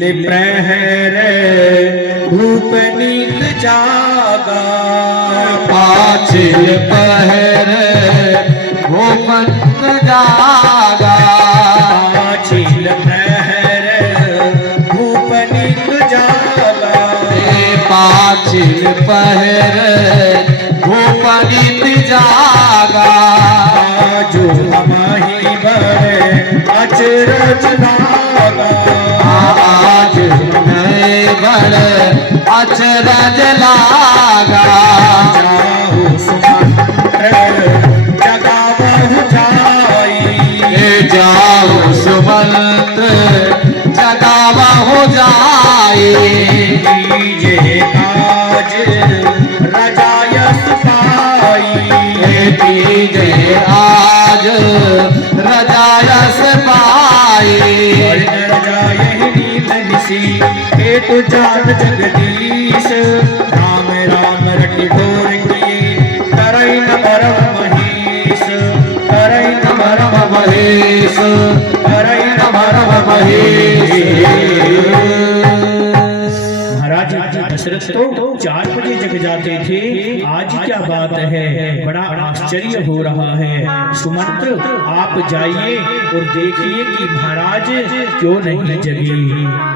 प्रहर भूप नीत जागा, पाछिल पहर भूप नीत जागा, पाछिल प्रहर भूप नीत जागा, पाछिल पहर भूप नीत जागा, जो हमारी बड़े अचरज लागा, आज नए बड़ अचरज लागा, जाहु सुमंत्र जगावहु जाई, जाओ सुमंत्र जगावहु जाई, कीजे काज रजायस पाई, कीजे आज रजायस पाई, हेतु जान जगदीश, राम राम रटि ढोर किए, करई न भरम महेश, करई न भरम महेश, करई न भरम महेश। महाराज दशरथ तो 4 बजे जग जाते थे, आज क्या बात है, बड़ा आश्चर्य हो रहा है। सुमंत्र आप जाइए और देखिए कि महाराज क्यों नहीं जगे।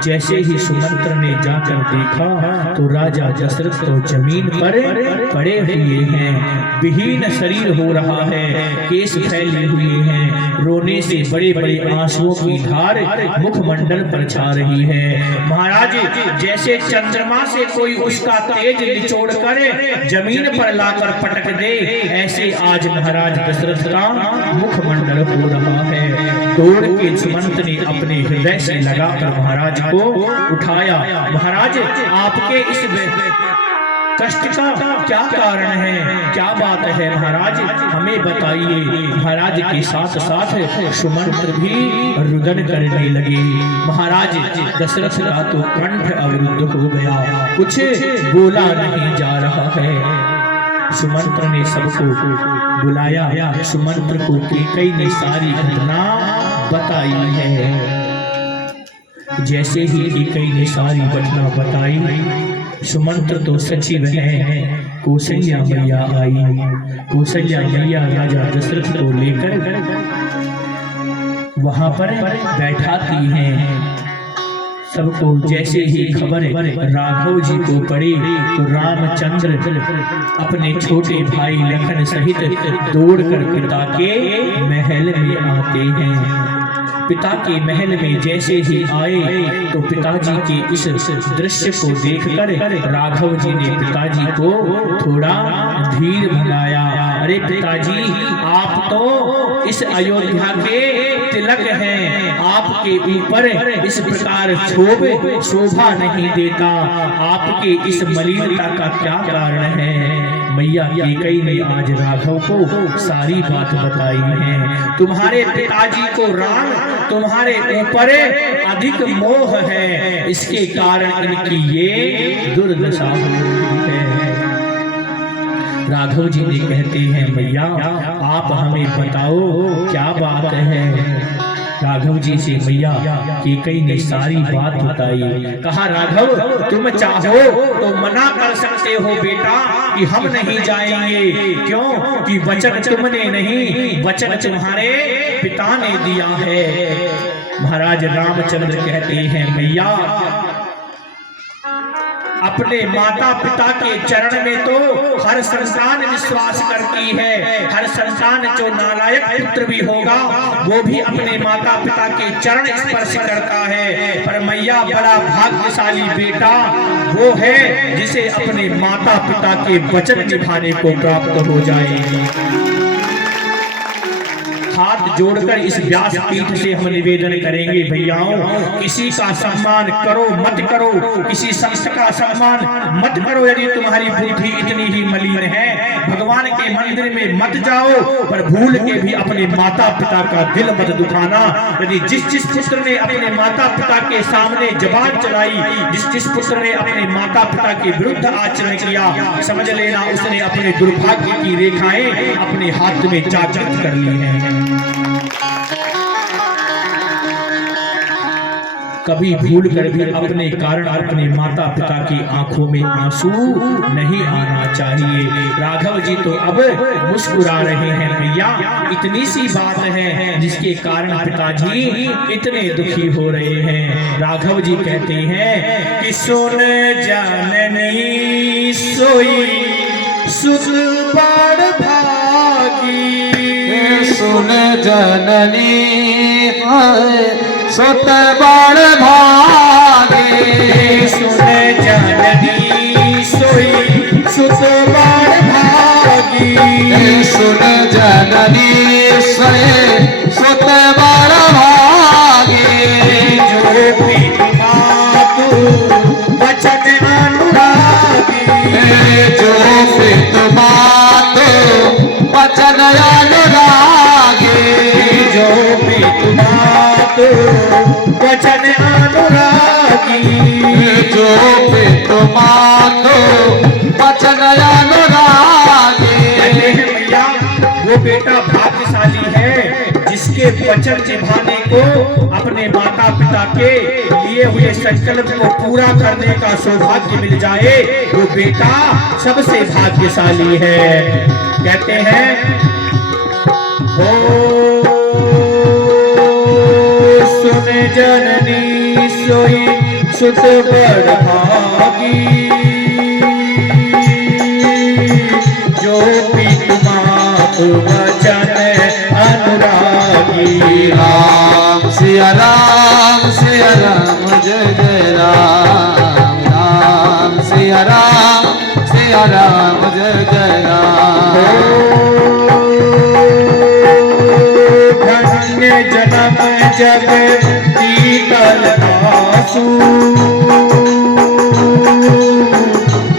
जैसे ही सुमंत्र ने जाकर देखा तो राजा दशरथ तो जमीन पर पड़े हुए हैं, विहीन शरीर हो रहा है, केस फैले हुए हैं, रोने से बड़े बड़े आंसुओं की धार मुखमंडल पर छा रही है। महाराज जैसे चंद्रमा से कोई उसका तेज निचोड़ कर जमीन पर लाकर पटक दे, ऐसे आज महाराज दशरथ का मुखमंडल हो रहा है। दौड़ के सुमंत ने अपने हृदय से लगाकर महाराज को उठाया। महाराज आपके इस कष्ट का क्या कारण है, क्या बात है महाराज, हमें बताइए। महाराज के साथ साथ सुमंत्र भी रुदन करने लगे। महाराज दशरथ का तो कंठ अवरुद्ध हो गया, कुछ बोला नहीं जा रहा है। सुमंत्र ने सबको बुलाया, सुमंत्र को कैकेयी ने सारी घटना बताई है। जैसे ही कैकेयी ने सारी घटना बताई, सुमंत्र तो सचिव है, कौशल्या मैया आई। कौशल्या मैया राजा दशरथ को लेकर वहां पर बैठाती हैं। सबको जैसे ही खबर राघव जी को पड़ी तो रामचंद्र अपने छोटे भाई लखन सहित दौड़कर पिता के महल में आते हैं। पिता के महल में जैसे ही आए तो पिताजी के इस दृश्य को देखकर राघव जी ने पिताजी को थोड़ा धीर भगाया। अरे पिताजी, आप तो इस अयोध्या के तिलक हैं, आपके ऊपर इस प्रकार शोभा नहीं देता, आपके इस मलिनता का क्या कारण है। मैया कैकेयी ने आज राघव को सारी बात बताई है। तुम्हारे पिताजी को राम तुम्हारे ऊपर अधिक मोह है, इसके कारण इनकी ये दुर्दशा हो रही है। राघव जी ने कहते हैं मैया आप हमें बताओ क्या बात है। राघव जी से मैया कैकेयी ने सारी बात बताई। कहा राघव तुम चाहो तो मना कर सकते हो बेटा कि हम नहीं जाएंगे, क्यों कि वचन तुमने नहीं, वचन तुम्हारे पिता ने दिया है। महाराज रामचंद्र कहते हैं मैया अपने माता पिता के चरण में तो हर संतान विश्वास करती है, हर संतान जो नालायक पुत्र भी होगा वो भी अपने माता पिता के चरण स्पर्श करता है। पर मैया बड़ा भाग्यशाली बेटा वो है जिसे अपने माता पिता के वचन निभाने को प्राप्त हो जाएगी। हाथ जोड़कर इस व्यास पीठ से हम निवेदन करेंगे भैयाओं, किसी का सम्मान करो मत करो, किसी संत का सम्मान मत करो। यदि तुम्हारी बुद्धि इतनी ही मलिन है, भगवान के मंदिर में मत जाओ, पर भूल के भी अपने माता पिता का दिल मत दुखाना। यदि जिस पुत्र ने अपने माता पिता के सामने जबान चलाई, जिस पुत्र ने अपने माता पिता के विरुद्ध आचरण किया, समझ लेना उसने अपने दुर्भाग्य की रेखाएं अपने हाथ में जागृत कर ली हैं। कभी भूल कर भी अपने कारण अपने माता पिता की आंखों में आंसू नहीं आना चाहिए। राघव जी तो अब मुस्कुरा रहे हैं भैया, इतनी सी बात है जिसके कारण पिताजी इतने दुखी हो रहे हैं। राघव जी कहते हैं कि सुन जाननी सोई सुत बड़ भागी, सुन जननी सुत बड़ भागी, सुन जननी सोई सुत बड़ भागी, सुन जननी सोई सुत बड़ भागी, जो प्रीत मातु वचन अनुरागी, जो प्रीत मातु वचन अनुरागी, जो प्रीत मातु वचन अनुरागी, जो प्रीत मातु वचन अनुरागी। भैया वो बेटा भाग्यशाली है जिसके वचन निभाने को अपने माता पिता के लिए हुए संकल्प को पूरा करने का सौभाग्य मिल जाए, वो बेटा सबसे भाग्यशाली है। कहते हैं हो सुन जननी सोई सुत बड़ भागी, जो प्रीत मातु वचन अनुरागी। राम सिया राम जय जय राम, राम सिया राम जय जय राम। धन्य जन्म जग शीतल आसु,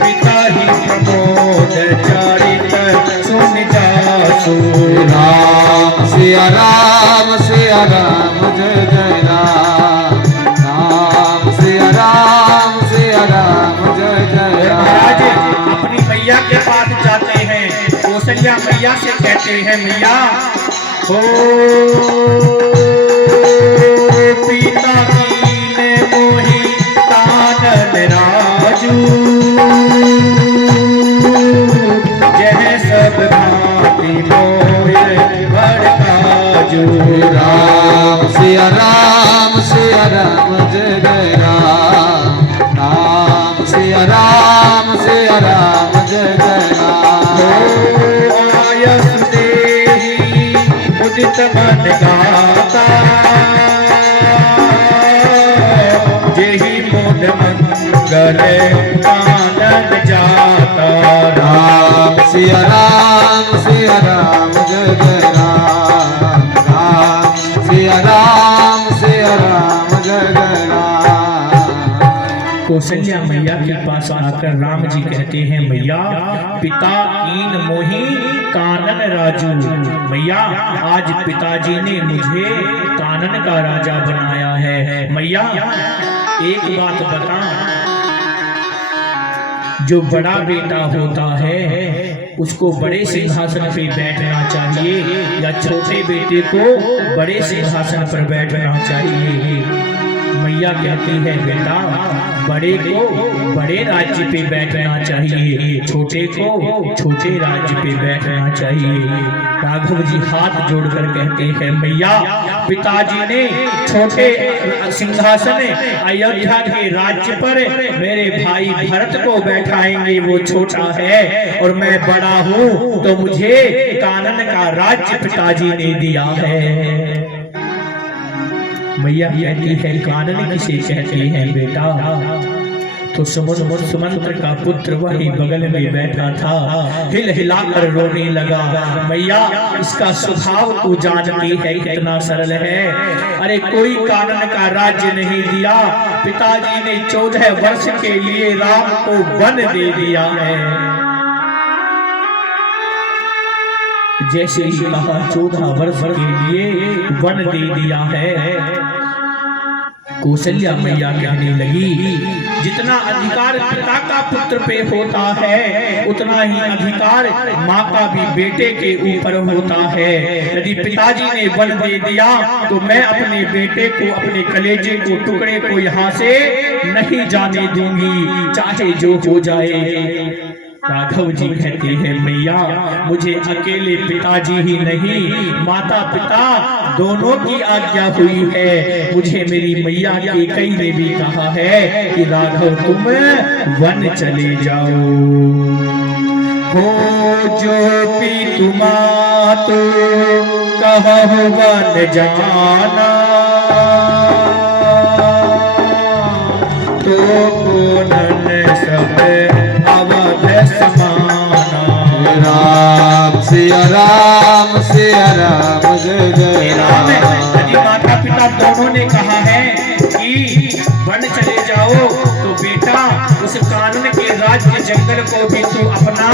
पिता ही प्रमोद चरित सुन जासु। राम सिया राम जय जय राम, राम सिया राम जय जय महाराज राम। अपनी मैया के पास जाते हैं, कौशल्या मैया से कहते हैं मैया हो पिता कीने मोहि कानन राजू, जह सब भांति मोहि बड़ काजू। राम सिया राम जय जय राम, राम सिया राम जय जय राम। आयस देहि उदित मन गाता, जेहि मोद मंगल आनंद जाता। राम सिया राम जय जय राम, राम सिया राम जय जय राम। कौशल्या मैया के पास आकर राम जी कहते हैं मैया पिता कीन मोहि कानन राजू, मैया आज पिताजी ने मुझे कानन का राजा बनाया है। मैया एक बात बता, जो बड़ा बेटा होता है उसको बड़े सिंहासन पे बैठना चाहिए या छोटे बेटे को बड़े सिंहासन पर बैठना चाहिए? मैया कहती है बेटा बड़े को बड़े राज्य पे बैठना चाहिए, छोटे को छोटे राज्य पे बैठना चाहिए। राघव जी हाथ जोड़कर कहते हैं मैया पिताजी ने छोटे सिंहासन अयोध्या के राज्य पर मेरे भाई भरत को बैठाएंगे, वो छोटा है और मैं बड़ा हूँ, तो मुझे कानन का राज्य पिताजी ने दिया है। मैया कहती है कानन किसे कहते हैं बेटा? तो सुमंत्र का पुत्र वही बगल में बैठा था, हिल हिलाकर रोने लगा। मैया इसका स्वभाव तू जानती है कितना सरल है। अरे कोई कानन का राज्य नहीं दिया, पिताजी ने 14 वर्ष के लिए राम को वन दे दिया है। जैसे ही कहा 14 वर्ष के लिए वन दे दिया है। कौशल्या मैया कहने लगी, जितना अधिकार पिता का पुत्र पे होता है उतना ही अधिकार माँ का भी बेटे के ऊपर होता है। यदि पिताजी ने वन दे दिया तो मैं अपने बेटे को, अपने कलेजे को, टुकड़े को यहाँ से नहीं जाने दूंगी, चाहे जो हो जाए। राघव जी कहते हैं, मैया मुझे अकेले पिताजी ही नहीं, माता पिता दोनों की आज्ञा हुई है। मुझे मेरी मैया कैकेयी ने भी कहा है कि राघव तुम वन चले जाओ। हो जो भी तुमात कहो वन जाना, तो पूनन सब राम सिया राम जय जय राम। यदि माता पिता दोनों ने कहा है कि वन चले जाओ तो बेटा उस कानून के राज्य जंगल को भी तू अपना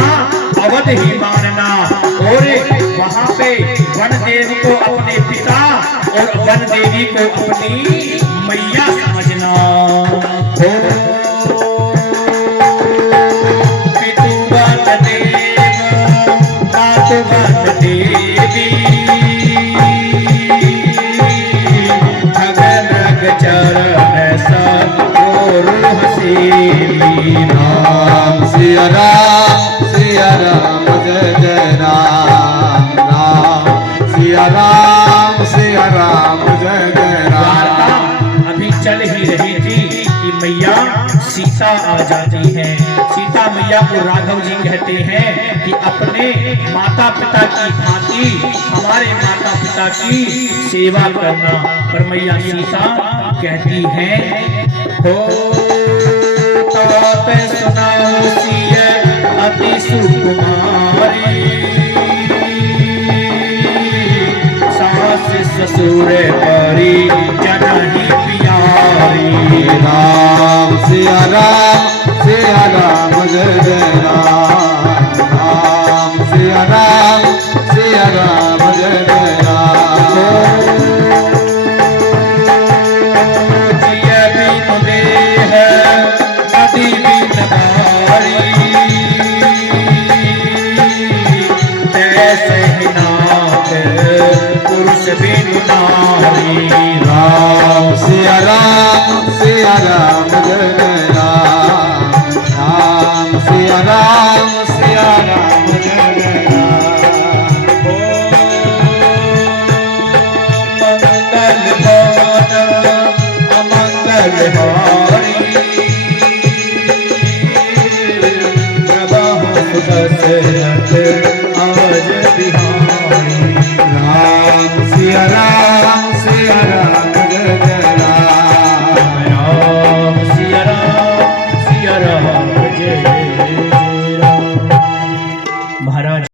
अवध ही मानना, और वहां पे वन देव को अपने पिता और वन देवी को अपनी मैया समझना। राम सिया राम जय जय राम। राम सिया राम जय जय राम। अभी चल ही रही थी कि मैया सीता आ जाती है। सीता मैया को राघव जी कहते हैं कि अपने माता पिता की भांति हमारे माता पिता की सेवा करना। पर मैया सीता कहती है, हो सुनाओ सिय अति सुकुमारी, सास ससुर परी जननी प्यारी। राम सिया राम जय जय राम। राम सिया राम जय जय राम। जिय बिनु देह नदी बिन नारी, तैसे ही नाथ पुरुष बिनु नारी। राम सिया राम जय जय राम। राम सिया राम जय जय राम। मंगल भवन अमंगल हारी, प्रभु दशरथ अवध बिहारी। राम सिया राम